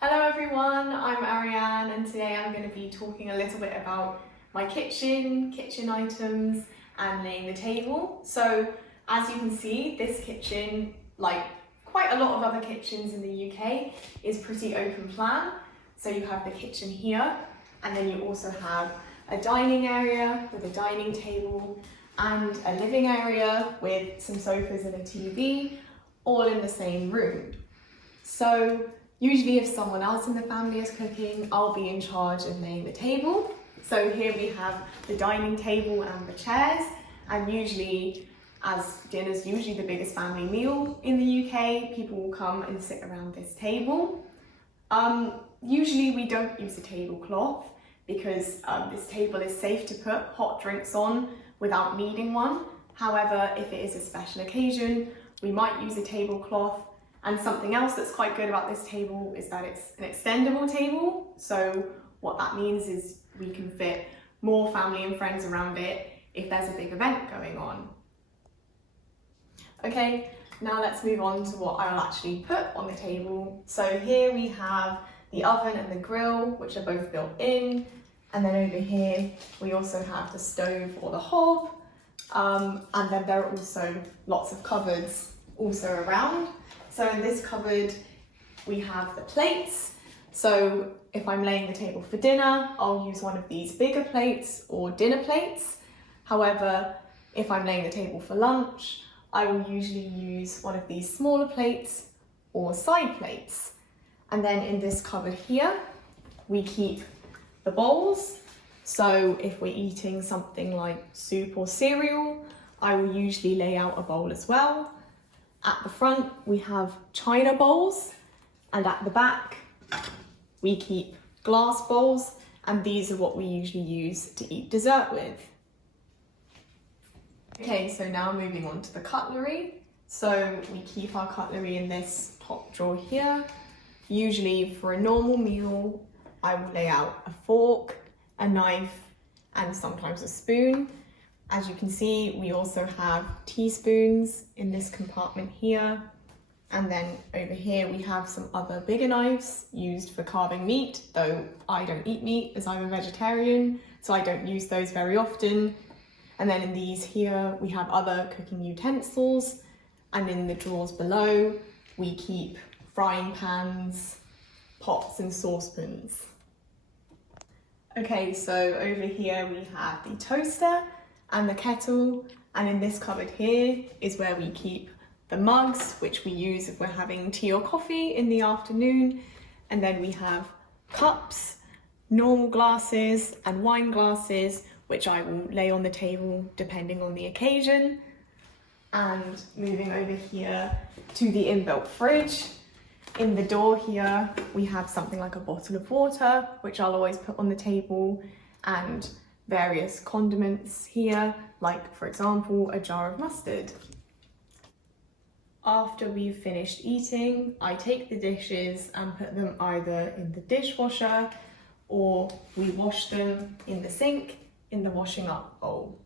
Hello everyone, I'm Ariane and today I'm going to be talking a little bit about my kitchen items and laying the table. So as you can see, this kitchen, like quite a lot of other kitchens in the UK, is pretty open plan. So you have the kitchen here and then you also have a dining area with a dining table and a living area with some sofas and a TV, all in the same room. So usually if someone else in the family is cooking, I'll be in charge of laying the table. So here we have the dining table and the chairs, and usually, as dinner's usually the biggest family meal in the UK, people will come and sit around this table. Usually we don't use a tablecloth because this table is safe to put hot drinks on without needing one. However, if it is a special occasion, we might use a tablecloth. And something else that's quite good about this table is that it's an extendable table. So what that means is we can fit more family and friends around it if there's a big event going on. Okay, now let's move on to what I'll actually put on the table. So here we have the oven and the grill, which are both built in. And then over here, we also have the stove or the hob. And then there are also lots of cupboards also around. So in this cupboard, we have the plates. So if I'm laying the table for dinner, I'll use one of these bigger plates or dinner plates. However, if I'm laying the table for lunch, I will usually use one of these smaller plates or side plates. And then in this cupboard here, we keep the bowls. So if we're eating something like soup or cereal, I will usually lay out a bowl as well. At the front, we have china bowls, and at the back, we keep glass bowls, and these are what we usually use to eat dessert with. Okay, so now moving on to the cutlery. So we keep our cutlery in this top drawer here. Usually for a normal meal, I will lay out a fork, a knife, and sometimes a spoon. As you can see, we also have teaspoons in this compartment here. And then over here, we have some other bigger knives used for carving meat, though I don't eat meat as I'm a vegetarian, so I don't use those very often. And then in these here, we have other cooking utensils. And in the drawers below, we keep frying pans, pots and saucepans. Okay, so over here we have the toaster and the kettle, and in this cupboard here is where we keep the mugs, which we use if we're having tea or coffee in the afternoon. And then we have cups, normal glasses and wine glasses, which I will lay on the table depending on the occasion. And moving over here to the inbuilt fridge. In the door here, we have something like a bottle of water, which I'll always put on the table, and various condiments here, like for example, a jar of mustard. After we've finished eating, I take the dishes and put them either in the dishwasher or we wash them in the sink in the washing up bowl.